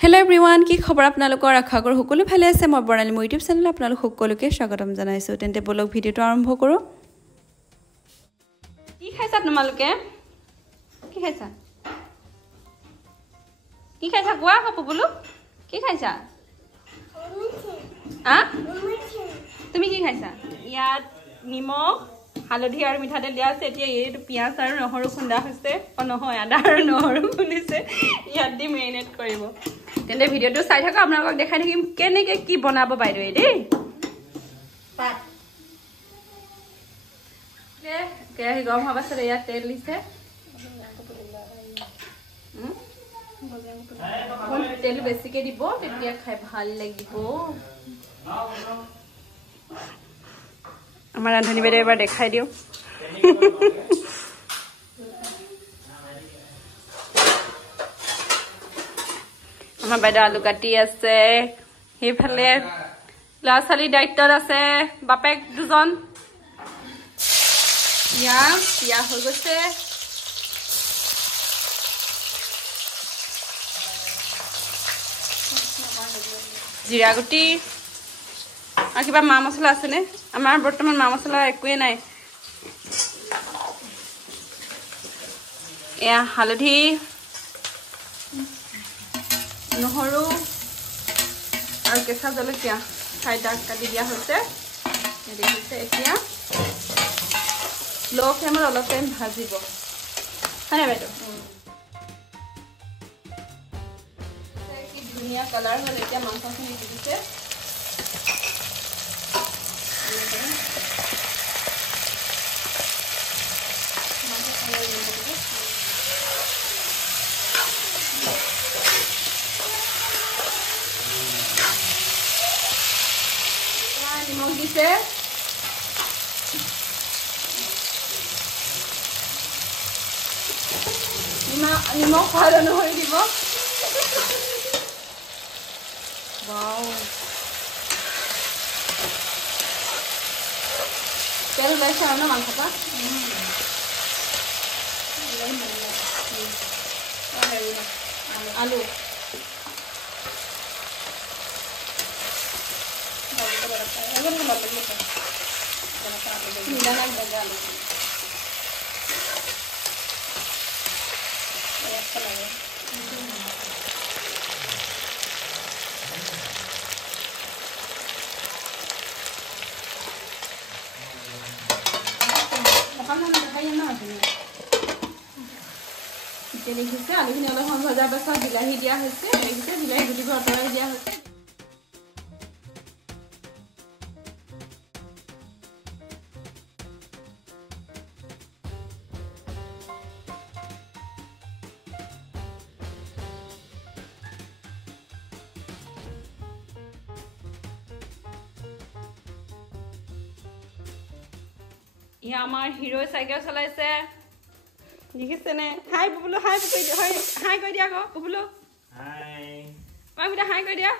Hello everyone, কি খবৰ আপোনালোকৰ আশা কৰো সকলো ভালে আছে মই বৰ্ণালী মোৰ ইউটিউব চেনেল আপোনালোক সকলোকে স্বাগতম জনাইছো তেন্তে বলক ভিডিওটো আৰম্ভ কৰো কি খাইছা তোমালোকে কি খাইছা কোৱা কাপু বলো কি খাইছা তুমি কি খাইছা ইয়াত নিমখ হালধি আৰু মিঠাতেল দিয়া আছে এতিয়া এইটো পিয়াজ আৰু নহৰু খুন্দা হৈছে নহয় আদা আৰু নহৰু খুন্দিছে ইয়াত দি মেৰিনেট কৰিব তেন্তে ভিডিওটো চাই থাকা আপোনালোকক দেখাই থাকিম কেনেকৈ কি বনাব বাইদেউ দেই পাত কেৰাহী গৰম হোৱাৰ পাছত ইয়াত তেল দিছে তেল বেছিকৈ দিব তেতিয়া খাই ভাল লাগিব আমাৰ ৰান্ধনী বাইদেউ এবাৰ দেখাই দিওঁ আমাৰ বাইদেউ আলু কাটি আছে সেইফালে ল'ৰা ছোৱালীৰ দায়িত্বত আছে বাপেক দুজন পিয়া হৈ গৈছে জিৰা গুটি আৰু কিবা মা মছলা আছেনে আমাৰ বৰ্তমান মা মছলা একোৱে নাই এয়া হালধি নহৰু আৰু কেঁচা জলকীয়া 4টা কাটি দিয়া হৈছে দেখিছে এতিয়া লো ফ্লেমত অলপ টাইম ভাজিব হয়নে বাইদেউ কি ধুনীয়া কালাৰ হ'ল এতিয়া মাংসখিনি দি দিছে নিমখ দিছে নিমখ সোৱাদ অনুসৰি দিব তেল ওলাইছে আৰু ন মাংসপা আলু দেখিছে আলুখিনি অলপ সময় ভজাৰ পাছত বিলাহী দিয়া হৈছে দেখিছে বিলাহী গুটিবোৰ আঁতৰাই দিয়া হৈছে ইয়া আমাৰ হিৰো চাইকেল চলাইছে দেখিছেনে হাই বুবুলু হাই কৈ দিয়া আকৌ বুবুলু হাই বুটা হাই কৈ দিয়া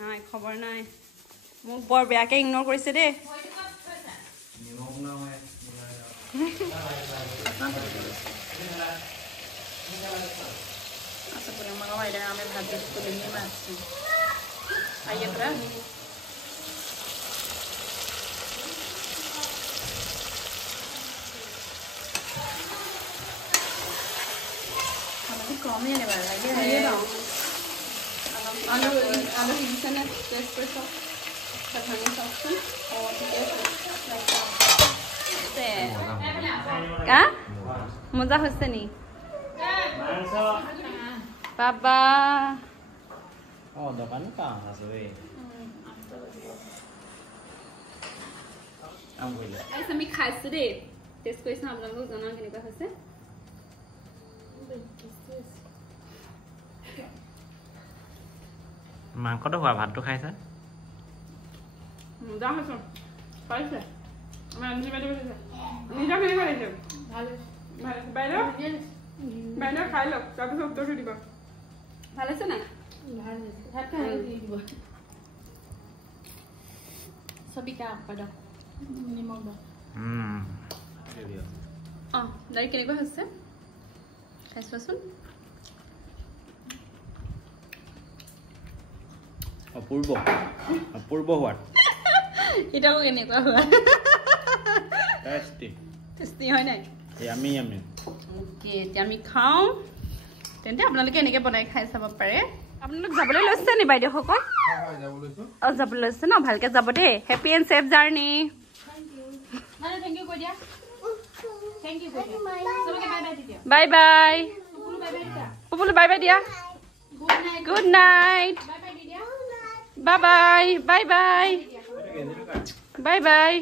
নাই খবৰ নাই মোক বৰ বেয়াকৈ ইগন'ৰ কৰিছে দেই আমি ভাজি कम ही आने वाला है ये आलू हिस्सा ने टेस्ट कर सकते और क्या मजा होते नहीं बाबा दुकान कहाँ है ऐसा मैं खास दे टेस्ट को इसमें आप लोगों को जाना कि नहीं कैसे মাংসটো খোৱা ভাতটো খাইছা মজা হৈছে পাইছে আমাৰ আন্টি বাইদেউ কৈছে নিজা কৰি কৰিছে ভাল বাইদেউ খাই লওক তাৰপিছত উত্তৰটো দিব ভাল আছে না ভাল আছে ভাত খাই দিব সবিকা পাদা নিমখ দাও দাই কেনেকুৱা হৈছে খাইছোৱাচোন অপূৰ্ব সোৱাদ এটা কেনেকুৱা হোৱা টেষ্টি টেষ্টি হয় নাই ইয়ামি ইয়ামি ওকে এতিয়া আমি খাওঁ তেন্তে আপোনালোকে এনেকৈ বনাই খাই চাব পাৰে আপোনালোক যাবলৈ লৈছে নি বাইদেউসকল অঁ যাবলৈ লৈছে ন ভালকৈ যাব দেই happy and safe journey thank you কৈ দিয়া thank U bye bye পুপুলু bye bye দিয়া good night bye bye bye bye bye bye